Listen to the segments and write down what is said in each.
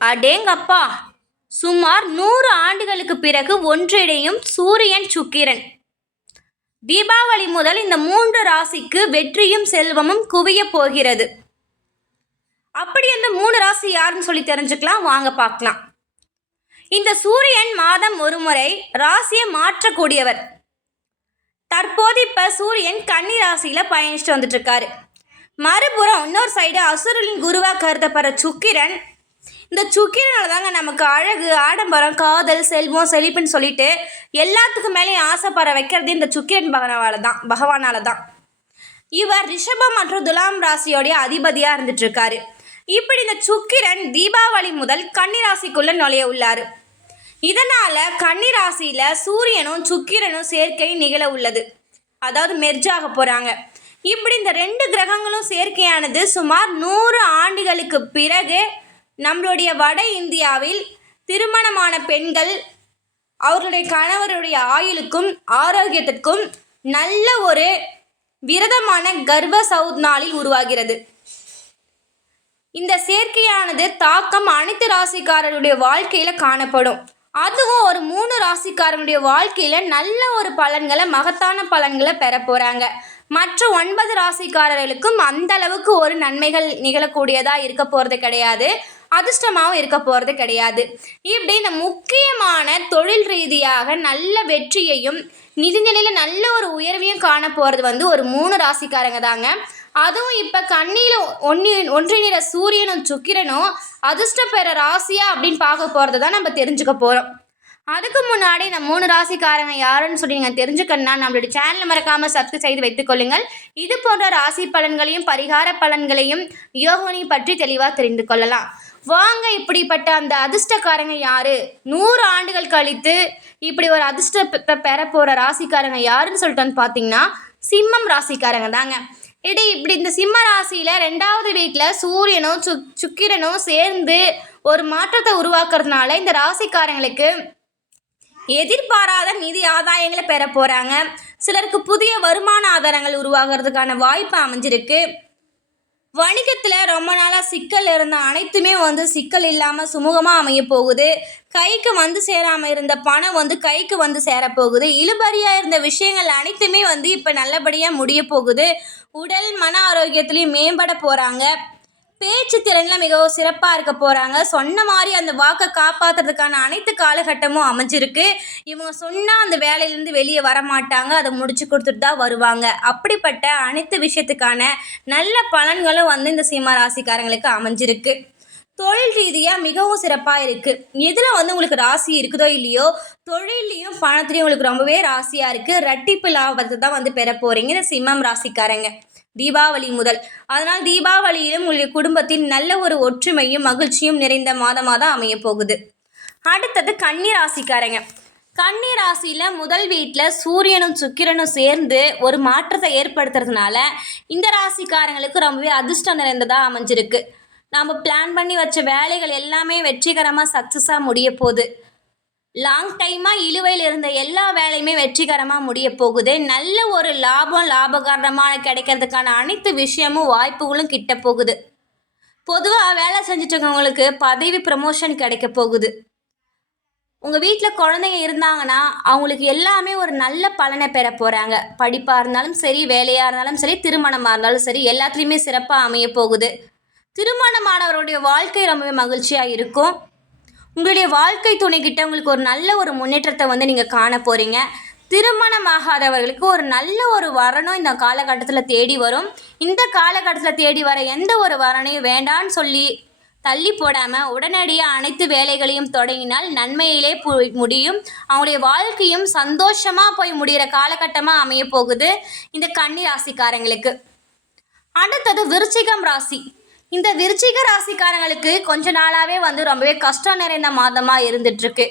அடேங்கப்பா! சுமார் 100 ஆண்டுகளுக்கு பிறகு ஒன்றிணையும் சூரியன், சுக்கிரன். தீபாவளி முதல் இந்த 3 ராசிக்கு வெற்றியும் செல்வமும் குவியப் போகிறது. அப்படி அந்த 3 ராசி யாருன்னு சொல்லி தெரிஞ்சுக்கலாம், வாங்க பார்க்கலாம். இந்த சூரியன் மாதம் ஒருமுறை ராசியை மாற்றக்கூடியவர். தற்போது இப்ப சூரியன் கன்னி ராசியில பயணிச்சுட்டு வந்துட்டு இருக்காரு. மறுபுறம் இன்னொரு சைடு அசுரனின் குருவா கருதப்படுற சுக்கிரன். இந்த சுக்கிரனால தாங்க நமக்கு அழகு, ஆடம்பரம், காதல், செல்வம், செழிப்புன்னு சொல்லிட்டு எல்லாத்துக்கு மேலேயும் ஆசைப்பட வைக்கிறது இந்த சுக்கிரன் பகவானால தான். இவர் ரிஷபம் மற்றும் துலாம் ராசியோடைய அதிபதியா இருந்துட்டு இருக்காரு. இப்படி இந்த சுக்கிரன் தீபாவளி முதல் கன்னி ராசிக்குள்ள நுழைய உள்ளாரு. இதனால கன்னி ராசியில சூரியனும் சுக்கிரனும் சேர்க்கை நிகழ உள்ளது. அதாவது மெர்ஜாக போறாங்க. இப்படி இந்த 2 கிரகங்களும் சேர்க்கையானது சுமார் 100 ஆண்டுகளுக்கு பிறகு நம்மளுடைய வட இந்தியாவில் திருமணமான பெண்கள் அவர்களுடைய கணவருடைய ஆயுளுக்கும் ஆரோக்கியத்திற்கும் நல்ல ஒரு விரதமான கர்ப்ப சௌத் நாளில் உருவாகிறது. இந்த சேர்க்கையானது தாக்கம் அனைத்து ராசிக்காரருடைய வாழ்க்கையில காணப்படும். அதுவும் ஒரு 3 ராசிக்காரனுடைய வாழ்க்கையில நல்ல ஒரு பலன்களை, மகத்தான பலன்களை பெற போறாங்க. மற்ற 9 ராசிக்காரர்களுக்கும் அந்த அளவுக்கு ஒரு நன்மைகள் நிகழக்கூடியதா இருக்க போறது கிடையாது. அதிர்ஷ்டமாகவும் இருக்க போறது கிடையாது. இப்படி இந்த முக்கியமான தொழில் ரீதியாக நல்ல வெற்றியையும் நிதிநிலையில நல்ல ஒரு உயர்வையும் காண போறது ஒரு 3 ராசிக்காரங்க தாங்க. அதுவும் இப்ப கண்ணியில ஒன்றிணைற சூரியனும் சுக்கிரனும் அதிர்ஷ்ட பெற ராசியா அப்படின்னு பார்க்க போறது தான் நம்ம தெரிஞ்சுக்க போறோம். அதுக்கு முன்னாடி இந்த 3 ராசிக்காரங்க யாருன்னு சொல்லி நீங்கள் தெரிஞ்சுக்கணும்னா நம்மளுடைய சேனலை மறக்காமல் சப்ஸ்கிரைப் செய்து வைத்துக் கொள்ளுங்கள். இது போன்ற ராசி பலன்களையும் பரிகார பலன்களையும் யோகனையும் பற்றி தெளிவாக தெரிந்து கொள்ளலாம். வாங்க, இப்படிப்பட்ட அந்த அதிர்ஷ்டக்காரங்க யாரு, 100 ஆண்டுகள் கழித்து இப்படி ஒரு அதிர்ஷ்டத்தை பெற போகிற ராசிக்காரங்க யாருன்னு சொல்லிட்டு வந்து பார்த்தீங்கன்னா சிம்மம் ராசிக்காரங்க தாங்க. இப்படி இந்த சிம்ம ராசியில் 2வது வீட்டில் சூரியனும் சுக்கிரனும் சேர்ந்து ஒரு மாற்றத்தை உருவாக்குறதுனால இந்த ராசிக்காரங்களுக்கு எதிர்பாராத நிதி ஆதாயங்களை பெற போகிறாங்க. சிலருக்கு புதிய வருமான ஆதாரங்கள் உருவாகிறதுக்கான வாய்ப்பு அமைஞ்சிருக்கு. வணிகத்தில் ரொம்ப நாளாக சிக்கல் இருந்த அனைத்துமே சிக்கல் இல்லாமல் சுமூகமாக அமைய போகுது. கைக்கு சேராமல் இருந்த பணம் கைக்கு சேரப்போகுது. இழுபறியாக இருந்த விஷயங்கள் அனைத்துமே இப்போ நல்லபடியாக முடிய போகுது. உடல் மன ஆரோக்கியத்துலேயும் மேம்பட போகிறாங்க. பேச்சு திறனில் மிகவும் சிறப்பாக இருக்க போகிறாங்க. சொன்ன மாதிரி அந்த வாக்கை காப்பாற்றுறதுக்கான அனைத்து காலகட்டமும் அமைஞ்சிருக்கு. இவங்க சொன்னால் அந்த வேலையிலேருந்து வெளியே வரமாட்டாங்க, அதை முடிச்சு கொடுத்துட்டு தான் வருவாங்க. அப்படிப்பட்ட அனைத்து விஷயத்துக்கான நல்ல பலன்களும் இந்த சிம்ம ராசிக்காரங்களுக்கு அமைஞ்சிருக்கு. தொழில் ரீதியாக மிகவும் சிறப்பாக இருக்குது. இதில் உங்களுக்கு ராசி இருக்குதோ இல்லையோ, தொழிலையும் பணத்துலையும் உங்களுக்கு ரொம்பவே ராசியாக இருக்குது. இரட்டிப்பு லாபத்தை தான் பெற போகிறீங்க இந்த சிம்மம் ராசிக்காரங்க தீபாவளி முதல். அதனால் தீபாவளியிலும் உங்களுடைய குடும்பத்தில் நல்ல ஒரு ஒற்றுமையும் மகிழ்ச்சியும் நிறைந்த மாதமாக தான் அமைய போகுது. அடுத்தது கன்னி ராசிக்காரங்க. கன்னி ராசியில் முதல் வீட்டில் சூரியனும் சுக்கிரனும் சேர்ந்து ஒரு மாற்றத்தை ஏற்படுத்துறதுனால இந்த ராசிக்காரங்களுக்கு ரொம்பவே அதிர்ஷ்டம் நிறைந்ததாக அமைஞ்சிருக்கு. நாம் பிளான் பண்ணி வச்ச வேலைகள் எல்லாமே வெற்றிகரமாக சக்ஸஸாக முடிய போகுது. லாங் டைமாக இழுவையில் இருந்த எல்லா வேலையுமே வெற்றிகரமாக முடிய போகுது. நல்ல ஒரு லாபகரமான கிடைக்கிறதுக்கான அனைத்து விஷயமும் வாய்ப்புகளும் கிட்ட போகுது. பொதுவாக வேலை செஞ்சுட்டு இருக்கவங்களுக்கு பதவி ப்ரமோஷன் கிடைக்க போகுது. உங்கள் வீட்டில் குழந்தைங்க இருந்தாங்கன்னா அவங்களுக்கு எல்லாமே ஒரு நல்ல பலனை பெற போகிறாங்க. படிப்பாக இருந்தாலும் சரி, வேலையாக இருந்தாலும் சரி, திருமணமாக இருந்தாலும் சரி, எல்லாத்துலேயுமே சிறப்பாக அமைய போகுது. திருமணமானவருடைய வாழ்க்கை ரொம்பவே மகிழ்ச்சியாக இருக்கும். உங்களுடைய வாழ்க்கை துணைக்கிட்ட உங்களுக்கு ஒரு நல்ல ஒரு முன்னேற்றத்தை நீங்கள் காண போகிறீங்க. திருமணமாகாதவர்களுக்கு ஒரு நல்ல ஒரு வரணும் இந்த காலகட்டத்தில் தேடி வரும். இந்த காலகட்டத்தில் தேடி வர எந்த ஒரு வரனையும் வேண்டான்னு சொல்லி தள்ளி போடாமல் உடனடியாக அனைத்து வேலைகளையும் தொடங்கினால் நன்மையிலே முடியும். அவங்களுடைய வாழ்க்கையும் சந்தோஷமாக போய் முடிகிற காலகட்டமாக அமைய போகுது இந்த கன்னி ராசிக்காரங்களுக்கு. அடுத்தது விருச்சிகம் ராசி. இந்த விருச்சிக ராசிக்காரங்களுக்கு கொஞ்ச நாளாகவே ரொம்பவே கஷ்டம் நிறைந்த மாதமாக இருந்துகிட்ருக்கு.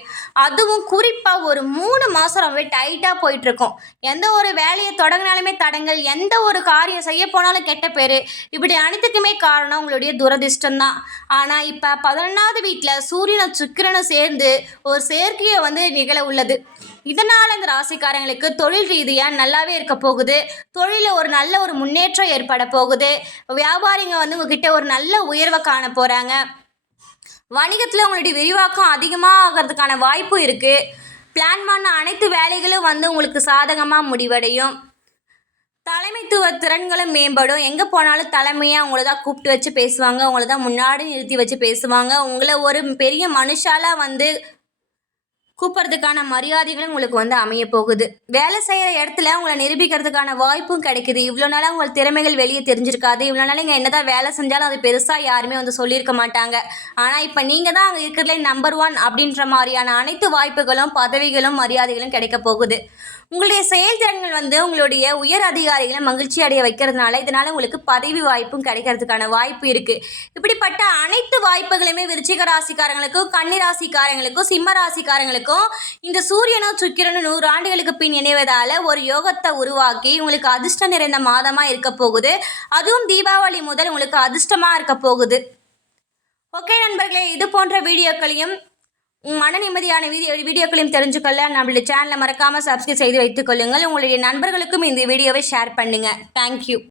அதுவும் குறிப்பாக ஒரு 3 மாதம் ரொம்பவே டைட்டாக போயிட்டுருக்கோம். எந்த ஒரு வேலையை தொடங்கினாலுமே தடங்கள், எந்த ஒரு காரியம் செய்ய போனாலும் கெட்ட பேர், இப்படி அனைத்துக்குமே காரணம் உங்களுடைய துரதிர்ஷ்டம்தான். ஆனால் இப்போ 11வது வீட்டில் சூரியனும் சுக்கிரனும் சேர்ந்து ஒரு சேர்க்கையை நிகழ உள்ளது. இதனால் இந்த ராசிக்காரங்களுக்கு தொழில் ரீதியாக நல்லாவே இருக்க போகுது. தொழிலில் ஒரு நல்ல ஒரு முன்னேற்றம் ஏற்பட போகுது. வியாபாரிங்க உங்ககிட்ட ஒரு நல்ல உயர்வை காண போகிறாங்க. வணிகத்தில் உங்களுடைய விரிவாக்கம் அதிகமாக ஆகிறதுக்கான வாய்ப்பு இருக்குது. பிளான் பண்ண அனைத்து வேலைகளும் உங்களுக்கு சாதகமாக முடிவடையும். தலைமைத்துவ திறன்களும் மேம்படும். எங்கே போனாலும் தலைமையாக உங்களை தான் கூப்பிட்டு வச்சு பேசுவாங்க. உங்களை தான் முன்னாடி நிறுத்தி வச்சு பேசுவாங்க. உங்களை ஒரு பெரிய மனுஷாலாக கூப்பிட்றதுக்கான மரியாதைகளும் உங்களுக்கு அமைய போகுது. வேலை செய்கிற இடத்துல உங்களை நிரூபிக்கிறதுக்கான வாய்ப்பும் கிடைக்குது. இவ்வளோ நாளாக உங்கள் திறமைகள் வெளியே தெரிஞ்சிருக்காது. இவ்வளோ நாள் இங்கே என்னதான் வேலை செஞ்சாலும் அது பெருசாக யாருமே சொல்லியிருக்க மாட்டாங்க. ஆனால் இப்போ நீங்கள் தான் அங்கே இருக்கிறதுலே நம்பர் 1 அப்படின்ற மாதிரியான அனைத்து வாய்ப்புகளும் பதவிகளும் மரியாதைகளும் கிடைக்க போகுது. உங்களுடைய செயல்திறன்கள் உங்களுடைய உயர் அதிகாரிகளை மகிழ்ச்சி அடைய வைக்கிறதுனால இதனால் உங்களுக்கு பதவி வாய்ப்பும் கிடைக்கிறதுக்கான வாய்ப்பு இருக்குது. இப்படிப்பட்ட அனைத்து வாய்ப்புகளையுமே விருச்சிக ராசிக்காரங்களுக்கும் கன்னி ராசிக்காரங்களுக்கும் சிம்ம ராசிக்காரங்களுக்கும் இந்த சூரியனும் சுக்கிரனும் 100 ஆண்டுகளுக்கு பின் இணைவதால் ஒரு யோகத்தை உருவாக்கி உங்களுக்கு அதிர்ஷ்டம் நிறைந்த மாதமாக இருக்க போகுது. அதுவும் தீபாவளி முதல் உங்களுக்கு அதிர்ஷ்டமாக இருக்க போகுது. ஓகே நண்பர்களே, இது போன்ற வீடியோக்களையும் மன நிம்மதியான வீடியோக்களையும் தெரிஞ்சுக்கொள்ள நம்மளுடைய சேனலை மறக்காமல் சப்ஸ்கிரைப் செய்து வைத்துக் கொள்ளுங்கள். உங்களுடைய நண்பர்களுக்கும் இந்த வீடியோவை ஷேர் பண்ணுங்கள். தேங்க்யூ.